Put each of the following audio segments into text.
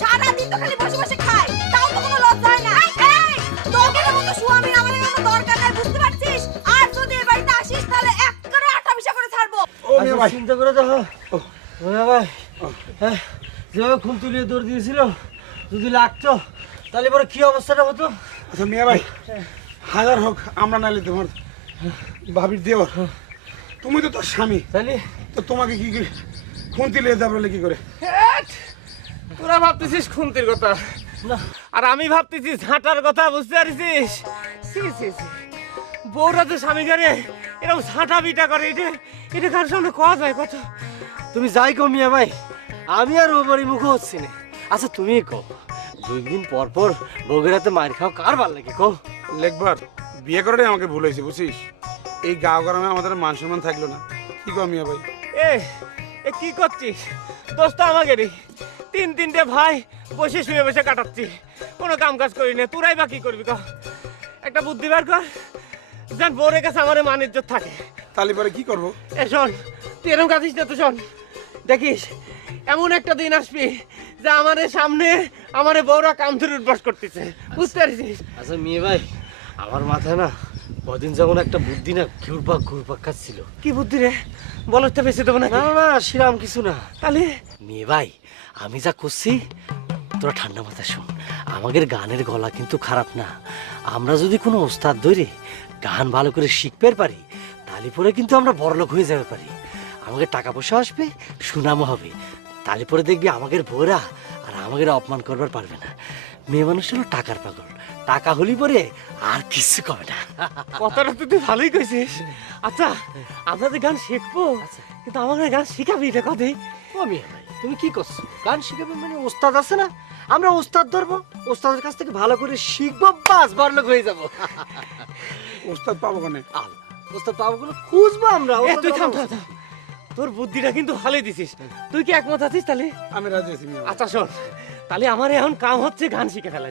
সারাদিন হ্যাঁ, তো দৌড় দিয়েছিল যদি লাগতো তাহলে পরে কি অবস্থাটা হতো? আচ্ছা মিয়া ভাই হাজার হোক আমরা নালে তোমার ভাবির দেওয়ার। তুমি তো তোর স্বামী। তাহলে? তো তোমাকে কি খুন্তি লিয়ে যাবে কি করে! তোরা ভাবতেছিস খুন্তির কথা? আর আমি ভাবতেছি ঝাঁটার কথা বুঝতে পারছিস? বউরা তো স্বামী করে এরকম ঝাঁটা বিটা করে এটা এটা কার সামনে কওয়া যায় কথা তুমি যাই কো মিয়া ভাই আমি আর ওবারই মুখ হচ্ছি না। আচ্ছা তুমি কো দুই দিন পর পর বগুড়াতে মার খাও কার ভালো লাগে কো লেখবার বিয়ে করাটাই আমাকে ভুল হয়েছে বুঝছিস? এই গাঁও গ্রামে আমাদের মান সম্মান থাকল না। কি কম মিয়া ভাই? এ এ কি করছিস? দোস্ত আমাকেরই তিন তিনটে ভাই বসে শুয়ে বসে কাটাচ্ছি। কোনো কাম কাজ করি না। তোরাই বা কি করবি ক একটা বুদ্ধি বার কর। যেন বোরের কাছে আমার মানিজ্য থাকে। তাহলে পরে কি করব? এ শোন। তুই এরকম কাঁদিস না তো শোন। দেখিস এমন একটা দিন আসবি যে আমাদের সামনে আমার বউরা কাম ধরে উঠবাস করতেছে। বুঝতে পারছিস? আচ্ছা মেয়ে ভাই আমার মাথায় না কদিন যেমন একটা বুদ্ধি না ঘুরপাক ঘুরপাক খাচ্ছিল। কি বুদ্ধি রে? বলো তো বেশি দেবো না না না না কিছু না। তাহলে? মেয়ে ভাই আমি যা করছি তোরা ঠান্ডা মাথায় শোন। আমাদের গানের গলা কিন্তু খারাপ না। আমরা যদি কোনো ওস্তাদ ধরে গান ভালো করে শিখতে পারি তাহলে পরে কিন্তু আমরা বড়লোক হয়ে যেতে পারি। আমাদের টাকা পয়সা আসবে সুনামও হবে। তাহলে পরে দেখবি আমাদের বউরা আর আমাদের অপমান করবার পারবে না। মেয়ে মানুষ হলো টাকার পাগল। টাকা হলি পরে আর কিছু কবে না। কথাটা তো তুই ভালোই কইছিস। আচ্ছা আমরা যে গান শিখব কিন্তু আমাকে গান শিখাবি এটা মিয়া ভাই তুমি কি করছ? গান শিখাবে মানে ওস্তাদ আছে না? আমরা ওস্তাদ ধরবো ওস্তাদের কাছ থেকে ভালো করে শিখব বাস বড়লোক হয়ে যাব। ওস্তাদ পাবো কেন? আল, ওস্তাদ পাবো কোনো খুঁজবো আমরা। তুই থাম থাম থাম। তোর বুদ্ধিটা কিন্তু ভালোই দিছিস। তুই কি একমত আছিস তাহলে? আমি রাজি আছি আচ্ছা শোন। তাহলে আমার এখন কাম হচ্ছে গান শিখে ফেলা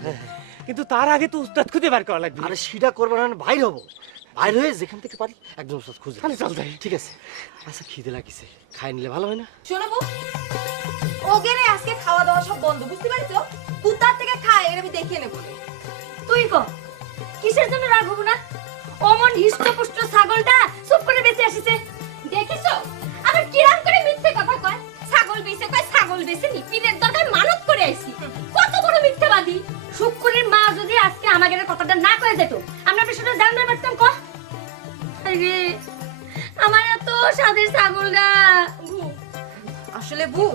কিন্তু তার আগে তো উস্তাদ খুঁজে বার করা লাগবে। আরে সেটা করব না বাইর হব। বাইর হয়ে যেখান থেকে পারি একদম ওস্তাদ খুঁজে। তাহলে চল যাই ঠিক আছে। আচ্ছা খিদে লাগিছে। খাই নিলে ভালো হয় না? শোনাবো ওকে রে আজকে খাওয়া দাওয়া সব বন্ধ বুঝতে পারছ কুত্তার থেকে খায় এর আমি দেখিয়ে নেব। তুই ক কিসের জন্য রাগ হব না? অমন হিষ্টপুষ্ট ছাগলটা চুপ করে বেঁচে আসিছে। আমার ছাগলটা। আসলে বু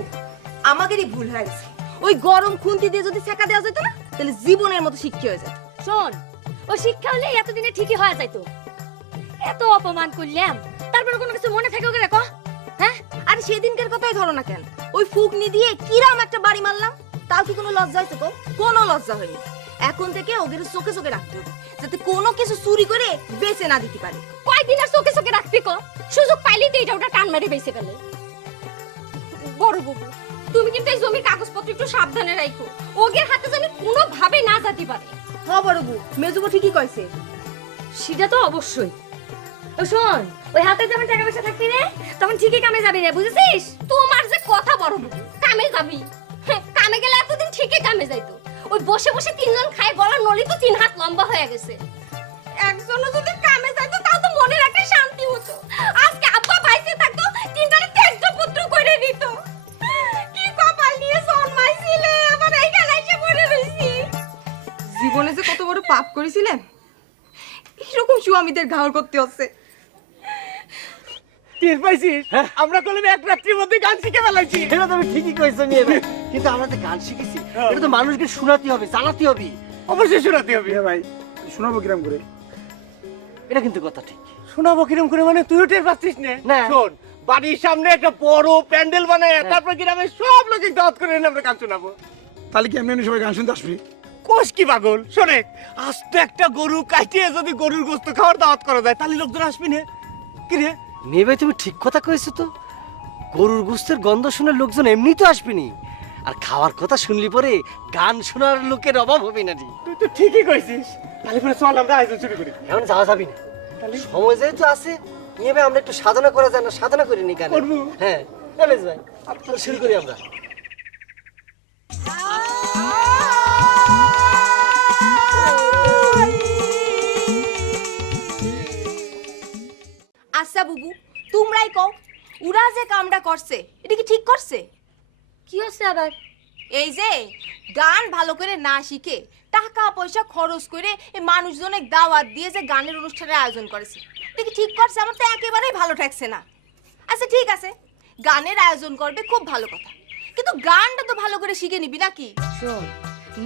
আমাদেরই ভুল হয়ে গেছে। ওই গরম খুন্তি দিয়ে যদি ছেঁকা দেওয়া যেত না তাহলে জীবনের মতো শিক্ষা হয়ে যেত। শোন ও শিক্ষা হলে এতদিনে ঠিকই হয়ে যাইতো। এত অপমান করলাম তারপরে কোনো কিছু মনে থাকে ওকে ক হ্যাঁ? আর সেদিনকার কথাই ধরো না কেন। ওই ফুকনি দিয়ে কিরাম একটা বাড়ি মারলাম তাও কি কোনো লজ্জা হয়েছে তো? কোনো লজ্জা হয়নি। এখন থেকে ওদের চোখে চোখে রাখতে হবে। যাতে কোনো কিছু চুরি করে বেঁচে না দিতে পারে। কয়দিন আর চোখে চোখে রাখবি কো? সুযোগ পাইলেই তো এটা ওটা টান মারি বেঁচে গেলে বড় বাবু তুমি কিন্তু এই জমির কাগজপত্র একটু সাবধানে রাখো ওগের হাতে যেন কোনো ভাবে না যেতে পারে। হ বড় বউ মেজুবু ঠিকই কইছে। সেটা তো অবশ্যই। ও শোন ওই হাতে যেমন টাকা পয়সা থাকবি রে তখন ঠিকই কামে যাবি রে বুঝেছিস? তোমার যে কথা বড় বাবু কামে যাবি। হ্যাঁ, কামে গেলে এতদিন ঠিকই কামে যাইতো। ওই বসে বসে তিনজন খায় গলার নলি তো তিন হাত লম্বা হয়ে গেছে। একজনও যদি কামে যাইতো তাও তো মনের একটা শান্তি হতো। আজকে আব্বা বাইসে থাকতো তিনজনে ত্যায্য পুত্র করে নিত। কি কপাল নিয়ে জন্মাইছিলে আবার এইখানে এসে পড়ে রইছি। জীবনে যে কত বড় পাপ করেছিলেন এরকম স্বামীদের ঘাওর করতে হচ্ছে। টের পাইছিস? আমরা কলমে এক রাত্রির মধ্যে গান শিখে ফেলাইছি। এটা তুমি ঠিকই কইছো মেয়ে কিন্তু আমরা তো গান শিখেছি। এটা তো মানুষকে শোনাতে হবে জানাতে হবে। অবশ্যই শোনাতে হবে। ভাই শোনাবো কিরাম করে? এটা কিন্তু কথা ঠিক। শোনাবো কিরম করে মানে তুইও টের পাচ্ছিস না। শোন বাড়ির সামনে একটা বড় প্যান্ডেল বানায় তারপর গ্রামের সব লোকে দাওয়াত করে এনে আমরা গান শোনাবো। তাহলে কি এমনি এমনি সবাই গান শুনতে আসবি? কোষ কি পাগল? শোনে আস্ত একটা গরু কাটিয়ে যদি গরুর গোস্ত খাওয়ার দাওয়াত করা যায় তাহলে লোকজন আসবি না। কি রে? মেয়ে তুমি ঠিক কথা কইছো তো। গরুর গুস্তের গন্ধ শুনে লোকজন এমনি তো আসবেনি আর খাওয়ার কথা শুনলি পরে গান শোনার লোকের অভাব হবে না রে। তুই তো ঠিকই কইছিস। তাহলে পরে চল আমরা আয়োজন শুরু করি। এখন যাওয়া যাবি না। তাহলে? সময় যেহেতু আছে নিয়ে ভাই আমরা একটু সাধনা করা যায় না সাধনা করি নি গান। করব। হ্যাঁ এমএস ভাই তাহলে শুরু করি আমরা। আচ্ছা বুবু তোমরাই কও উড়া যে কামটা করছে এটা কি ঠিক করছে? কি হচ্ছে আবার? এই যে গান ভালো করে না শিখে টাকা পয়সা খরচ করে এই মানুষজনের দাওয়াত দিয়ে যে গানের অনুষ্ঠানের আয়োজন করেছে। দেখি ঠিক করছে? আমার তো একেবারেই ভালো ঠেকছে না। আচ্ছা ঠিক আছে। গানের আয়োজন করবে খুব ভালো কথা। কিন্তু গানটা তো ভালো করে শিখে নিবি নাকি? শোন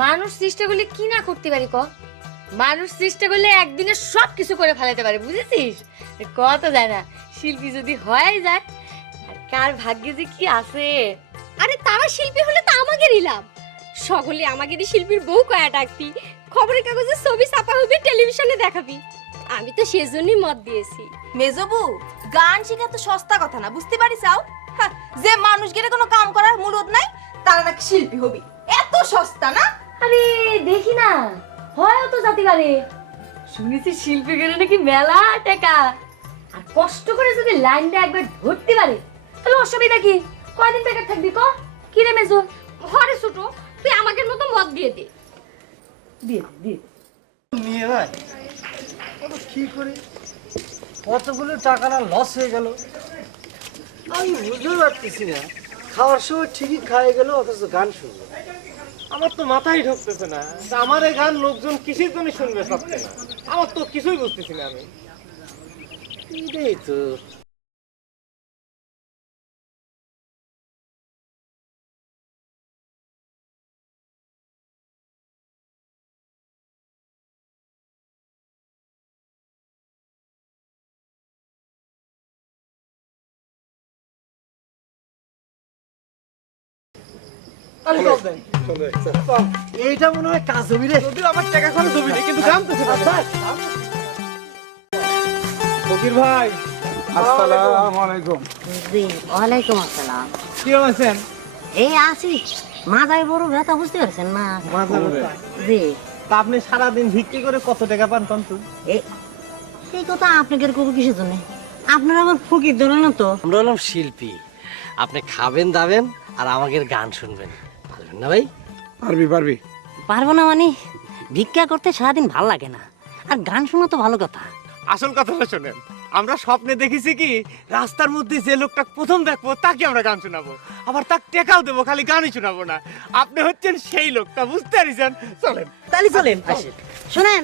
মানুষ চেষ্টা করলে কি না করতে পারি ক? মানুষ চেষ্টা করলে একদিনে সব কিছু করে ফেলাতে পারে বুঝেছিস? কত যায় না শিল্পী যদি হয় যায় আর কার ভাগ্যে যে কি আছে? আরে তারা শিল্পী হলে তো আমাদেরই লাভ। সকলে আমাদেরই শিল্পীর বউ কয়া ডাকবি খবরের কাগজে ছবি ছাপা হবে টেলিভিশনে দেখাবি। আমি তো সেজন্যই মত দিয়েছি। মেজবু গান শেখা তো সস্তা কথা না বুঝতে পারিস আও? হ্যাঁ, যে মানুষ গেলে কোনো কাম করার মুরদ নাই তারা নাকি শিল্পী হবি। এত সস্তা না? আরে দেখি না। হয় তো জাতি পারে শুনেছি শিল্পী গেলে নাকি মেলা টাকা। আর কষ্ট করে যদি লাইনটা একবার ধরতে পারে তাহলে অসুবিধা কি? কয়দিন বেকার থাকবি ক? কি রে মেজো? হরে ছোট তুই আমাদের মতো মত দিয়ে দে। দিয়ে দে, দিয়ে নিয়ে ভাই কত কি করে? কতগুলো টাকা না লস হয়ে গেল। আমি বুঝতে পারতেছি না। খাওয়ার সময় ঠিকই খাই গেল অথচ গান শুনব আমার তো মাথায় ঢুকতেছে না। আমার এই গান লোকজন কিসের জন্য শুনবে চাচ্ছে না? আমার তো কিছুই বুঝতেছি না আমি। এটাই তো। এইটা মনে হয় কাজ হবি রে? যদিও আমার টাকা খরচ হবি না কিন্তু গান তো ফকির ভাই আসসালামু আলাইকুম। জি ওয়ালাইকুম আসসালাম। কি আছেন এই আছি। মাথায় বড় ব্যথা বুঝতে পারছেন না জি। তা আপনি সারাদিন ভিক্ষি করে কত টাকা পান তন্তু? এই এই কথা আপনাকে করব কিসের জন্য? আপনারা আবার ফকির ধরেন তো? আমরা হলাম শিল্পী। আপনি খাবেন দাবেন আর আমাদের গান শুনবেন। পারবেন না ভাই? পারবি পারবি। পারব না মানে? ভিক্ষা করতে সারাদিন ভালো লাগে না। আর গান শোনা তো ভালো কথা। আসল কথাটা শোনেন আমরা স্বপ্নে দেখেছি কি রাস্তার মধ্যে যে লোকটা প্রথম দেখব তাকে আমরা গান শোনাবো। আবার তাকে টেকাও দেবো খালি গানই শোনাবো না। আপনি হচ্ছেন সেই লোকটা বুঝতে পারিছেন? চলেন। তাহলে চলেন। শোনেন।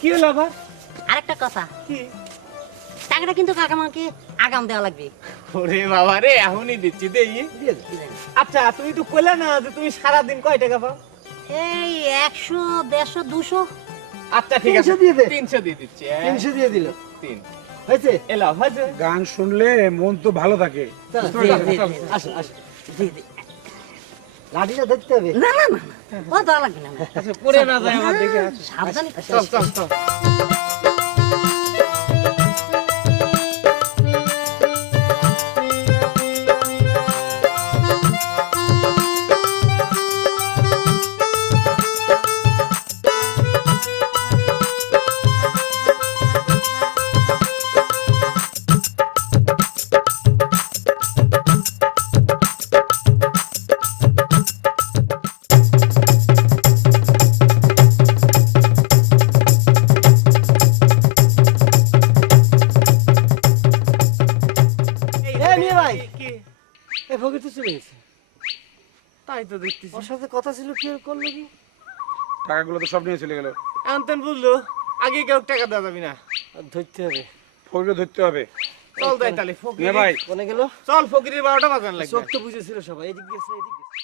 কি হলো আবার? আরেকটা কথা। কি? টাকাটা কিন্তু কাকামাকে আগাম দেওয়া লাগবে। ওরে বাবা রে এখনই দিচ্ছি দেই। আচ্ছা তুমি তো কইলে না যে তুমি সারাদিন কয় টাকা পাও? এই একশো দেড়শো দুশো। আচ্ছা ঠিক আছে। 300 দিয়ে দে। তিনশো দিয়ে দিচ্ছি এক, তিনশো দিয়ে দিল। তিন। হয়েছে? এলাও হয়েছে? গান শুনলে মন তো ভালো থাকে। আসো আসো। জি, জি। লাঠিটা ধরতে হবে? না না না ও দেওয়া লাগবে না। আচ্ছা পরে না যায় আমার দেখে আসো। সাবধানে চল চল চল। ফকির গেছে তাই তো দেখতেছি। ওর সাথে কথা ছিল কি করল কি? টাকাগুলো তো সব নিয়ে চলে গেল। আনতেন বুঝলো আগে কেউ টাকা দেওয়া যাবি না। আর ধরতে হবে। ফকিরকে ধরতে হবে। চল যাই তাহলে ফকির। ভাই। কোনে গেল? চল ফকিরের বারোটা বাজান লাগবে। চোখ তো বুঝেছিল সবাই এদিক গেছে এদিক গেছে।